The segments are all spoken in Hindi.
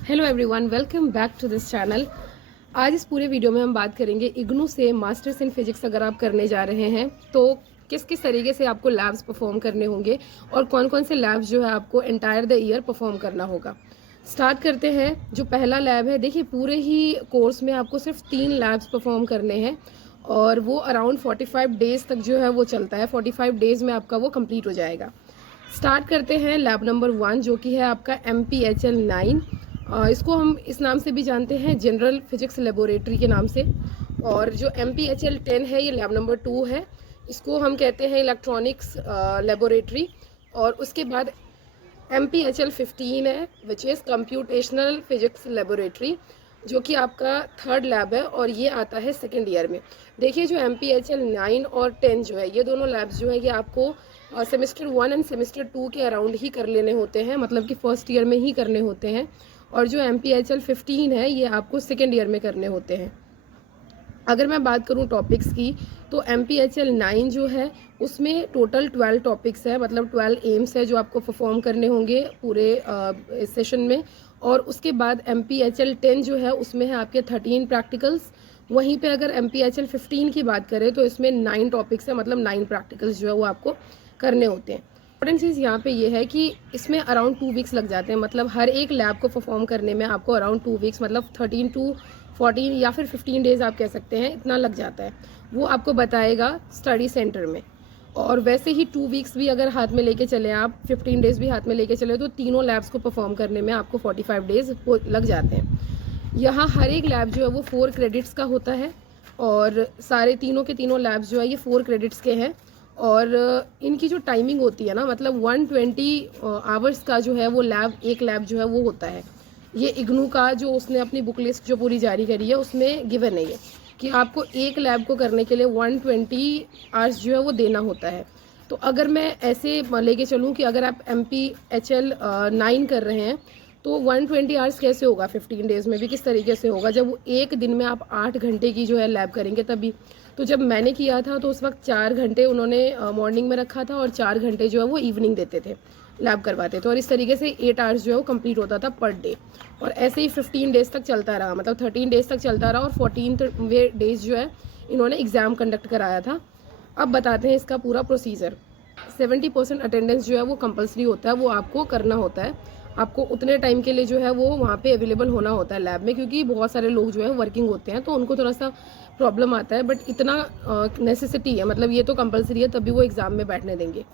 Hello everyone, welcome back to this channel. आज इस पूरे वीडियो में हम बात करेंगे इग्नू से मास्टर्स इन फिजिक्स अगर आप करने जा रहे हैं तो किस किस तरीके से आपको लैब्स परफॉर्म करने होंगे और कौन कौन से लैब्स जो है आपको एंटायर द ईयर परफॉर्म करना होगा। स्टार्ट करते हैं। जो पहला लैब है, देखिए पूरे ही कोर्स में आपको सिर्फ 3 लैब्स परफॉर्म करने हैं और वो अराउंड 45 डेज तक जो है वो चलता है। 45 डेज में आपका वो कंप्लीट हो जाएगा। स्टार्ट करते हैं लैब नंबर 1 जो कि है आपका MPHL 9। इसको हम इस नाम से भी जानते हैं, जनरल फिजिक्स लेबोरेटरी के नाम से। और जो MPHL 10 है ये लैब नंबर 2 है, इसको हम कहते हैं इलेक्ट्रॉनिक्स लेबोरेटरी। और उसके बाद MPHL 15 है which is computational physics laboratory, जो कि आपका थर्ड लैब है और ये आता है सेकेंड ईयर में। देखिए जो MPHL 9 और 10 जो है ये दोनों लैब्स जो है ये आपको सेमेस्टर 1 एंड सेमेस्टर 2 के अराउंड ही कर लेने होते हैं, मतलब कि फर्स्ट ईयर में ही करने होते हैं। और जो MPHL 15 है ये आपको सेकेंड ईयर में करने होते हैं। अगर मैं बात करूं टॉपिक्स की तो MPHL 9 जो है उसमें टोटल 12 टॉपिक्स है, मतलब 12 एम्स है जो आपको परफॉर्म करने होंगे पूरे इस सेशन में। और उसके बाद MPHL 10 जो है उसमें है आपके 13 प्रैक्टिकल्स। वहीं पे अगर MPHL 15 की बात करें तो इसमें 9 टॉपिक्स है, मतलब 9 प्रैक्टिकल्स जो है वो आपको करने होते हैं। इंपॉर्टेंट चीज़ यहाँ पे ये है कि इसमें अराउंड 2 वीक्स लग जाते हैं, मतलब हर एक लैब को परफॉर्म करने में आपको अराउंड 2 वीक्स, मतलब 13 टू 14 या फिर 15 डेज आप कह सकते हैं, इतना लग जाता है। वो आपको बताएगा स्टडी सेंटर में। और वैसे ही 2 वीक्स भी अगर हाथ में लेके चले आप, 15 डेज भी हाथ में लेके चले, तो तीनों लैब्स को परफॉर्म करने में आपको 45 डेज लग जाते हैं। यहाँ हर एक लैब जो है वो 4 क्रेडिट्स का होता है और सारे तीनों के तीनों लैब्स जो है ये 4 क्रेडिट्स के हैं। और इनकी जो टाइमिंग होती है ना, मतलब 120 आवर्स का जो है वो एक लैब जो है वो होता है। ये इग्नू का जो उसने अपनी बुक लिस्ट जो पूरी जारी करी है उसमें गिवन है ये कि आपको एक लैब को करने के लिए 120 आवर्स जो है वो देना होता है। तो अगर मैं ऐसे लेके चलूँ कि अगर आप MPHL 9 कर रहे हैं तो 120 आवर्स कैसे होगा, 15 डेज में भी किस तरीके से होगा, जब वो एक दिन में आप 8 घंटे की जो है लैब करेंगे तभी। तो जब मैंने किया था तो उस वक्त 4 घंटे उन्होंने मॉर्निंग में रखा था और 4 घंटे जो है वो इवनिंग देते थे, लैब करवाते थे। और इस तरीके से 8 आवर्स जो है वो कंप्लीट होता था पर डे। और ऐसे ही 15 डेज तक चलता रहा, मतलब 13 डेज तक चलता रहा और 14th डेज जो है इन्होंने एग्ज़ाम कंडक्ट कराया था। अब बताते हैं इसका पूरा प्रोसीजर। 70% अटेंडेंस जो है वो कंपलसरी होता है, वो आपको करना होता है। आपको उतने टाइम के लिए जो है वो वहाँ पे अवेलेबल होना होता है लैब में, क्योंकि बहुत सारे लोग जो है वर्किंग होते हैं तो उनको थोड़ा सा प्रॉब्लम आता है, बट इतना नेसेसिटी है, मतलब ये तो कंपलसरी है, तभी वो एग्ज़ाम में बैठने देंगे।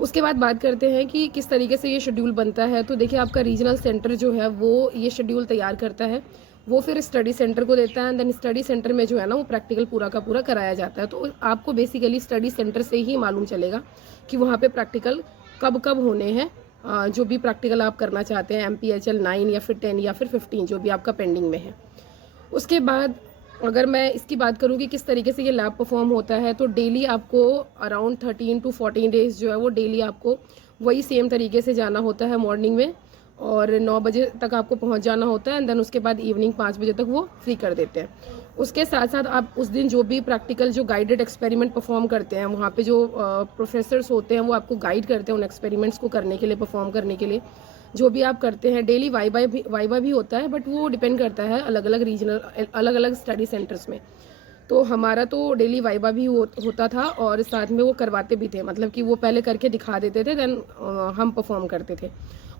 उसके बाद बात करते हैं कि किस तरीके से ये शेड्यूल बनता है। तो देखिए आपका रीजनल सेंटर जो है वो ये शेड्यूल तैयार करता है, वो फिर स्टडी सेंटर को देता है एंड देन स्टडी सेंटर में जो है ना वो प्रैक्टिकल पूरा का पूरा कराया जाता है। तो आपको बेसिकली स्टडी सेंटर से ही मालूम चलेगा कि वहाँ पे प्रैक्टिकल कब कब होने हैं। जो भी प्रैक्टिकल आप करना चाहते हैं MPHL 9 या फिर 10 या फिर 15 जो भी आपका पेंडिंग में है। उसके बाद अगर मैं इसकी बात करूँ कि किस तरीके से ये लैब परफॉर्म होता है, तो डेली आपको अराउंड 13 टू 14 डेज जो है वो डेली आपको वही सेम तरीके से जाना होता है मॉर्निंग में, और 9 बजे तक आपको पहुंच जाना होता है एंड देन उसके बाद इवनिंग 5 बजे तक वो फ्री कर देते हैं। उसके साथ साथ आप उस दिन जो भी प्रैक्टिकल जो गाइडेड एक्सपेरिमेंट परफॉर्म करते हैं, वहाँ पे जो प्रोफेसर्स होते हैं वो आपको गाइड करते हैं उन एक्सपेरिमेंट्स को करने के लिए, परफॉर्म करने के लिए। जो भी आप करते हैं डेली वाइवा भी होता है, बट वो डिपेंड करता है अलग अलग रीजनल, अलग अलग स्टडी सेंटर्स में। तो हमारा तो डेली वाइवा भी होता था और साथ में वो करवाते भी थे, मतलब कि वो पहले करके दिखा देते थे, देन हम परफॉर्म करते थे।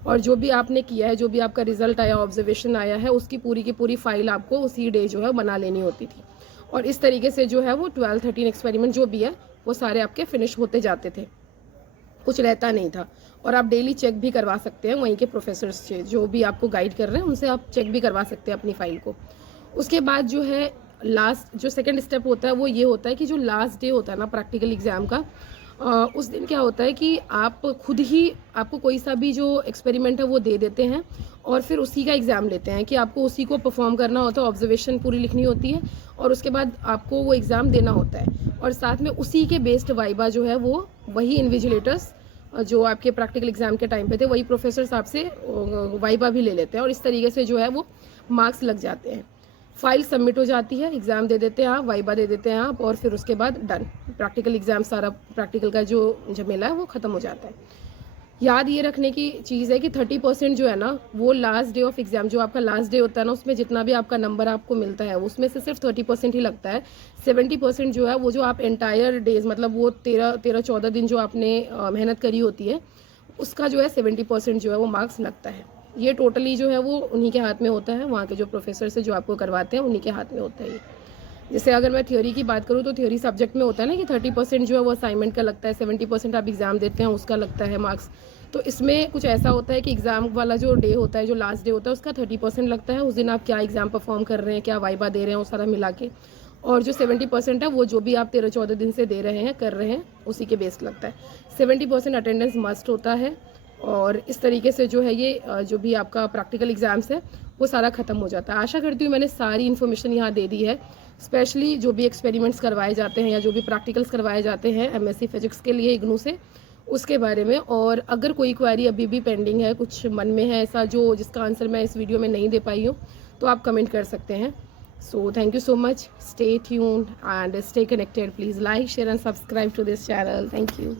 और जो भी आपने किया है, जो भी आपका रिजल्ट आया, ऑब्जर्वेशन आया है, उसकी पूरी की पूरी फाइल आपको उसी डे जो है बना लेनी होती थी। और इस तरीके से जो है वो 12-13 एक्सपेरिमेंट जो भी है वो सारे आपके फिनिश होते जाते थे, कुछ रहता नहीं था। और आप डेली चेक भी करवा सकते हैं वहीं के प्रोफेसर्स से, जो भी आपको गाइड कर रहे हैं उनसे आप चेक भी करवा सकते हैं अपनी फाइल को। उसके बाद जो है लास्ट जो सेकंड स्टेप होता है वो ये होता है कि जो लास्ट डे होता है ना प्रैक्टिकल एग्जाम का, उस दिन क्या होता है कि आप खुद ही आपको कोई सा भी जो एक्सपेरिमेंट है वो दे देते हैं और फिर उसी का एग्ज़ाम लेते हैं कि आपको उसी को परफॉर्म करना होता है, ऑब्जर्वेशन पूरी लिखनी होती है और उसके बाद आपको वो एग्ज़ाम देना होता है। और साथ में उसी के बेस्ड वाइबा जो है वो वही इन्विजिलेटर्स जो आपके प्रैक्टिकल एग्जाम के टाइम पे थे वही प्रोफेसर्स आपसे वाइबा भी ले लेते हैं और इस तरीके से जो है वो मार्क्स लग जाते हैं। फाइल सबमिट हो जाती है, एग्ज़ाम दे देते हैं आप, वाइबा दे देते हैं आप, और फिर उसके बाद डन, प्रैक्टिकल एग्ज़ाम सारा प्रैक्टिकल का जो झमेला है वो ख़त्म हो जाता है। याद ये रखने की चीज़ है कि 30% जो है ना वो लास्ट डे ऑफ एग्ज़ाम, जो आपका लास्ट डे होता है ना, उसमें जितना भी आपका नंबर आपको मिलता है उसमें से सिर्फ 30% ही लगता है। 70% जो है वो जो आप एंटायर डेज, मतलब वो 13-14 दिन जो आपने मेहनत करी होती है, उसका जो है 70% जो है वो मार्क्स लगता है। ये टोटली जो है वो उन्हीं के हाथ में होता है, वहाँ के जो प्रोफेसर से जो आपको करवाते हैं उन्हीं के हाथ में होता है ये। जैसे अगर मैं थ्योरी की बात करूँ तो थ्योरी सब्जेक्ट में होता है ना कि 30% जो है वो असाइनमेंट का लगता है, 70% आप एग्ज़ाम देते हैं उसका लगता है मार्क्स। तो इसमें कुछ ऐसा होता है कि एग्ज़ाम वाला जो डे होता है, जो लास्ट डे होता है, उसका 30% लगता है। उस दिन आप क्या एग्ज़ाम परफॉर्म कर रहे हैं, क्या वाइबा दे रहे हैं, वो सारा मिला के। और जो 70% है वो जो भी आप 13-14 दिन से दे रहे हैं, कर रहे हैं, उसी के बेस लगता है। 70% अटेंडेंस मस्ट होता है। और इस तरीके से जो है ये जो भी आपका प्रैक्टिकल एग्ज़ाम्स है वो सारा ख़त्म हो जाता है। आशा करती हूँ मैंने सारी इन्फॉर्मेशन यहाँ दे दी है। स्पेशली जो भी एक्सपेरिमेंट्स करवाए जाते हैं या जो भी प्रैक्टिकल्स करवाए जाते हैं एमएससी फिजिक्स के लिए इग्नू से, उसके बारे में। और अगर कोई क्वेरी अभी भी पेंडिंग है, कुछ मन में है ऐसा जो जिसका आंसर मैं इस वीडियो में नहीं दे पाई हूँ, तो आप कमेंट कर सकते हैं। So thank you so much, stay tuned and stay connected. Please like, share and subscribe to this channel. Thank you.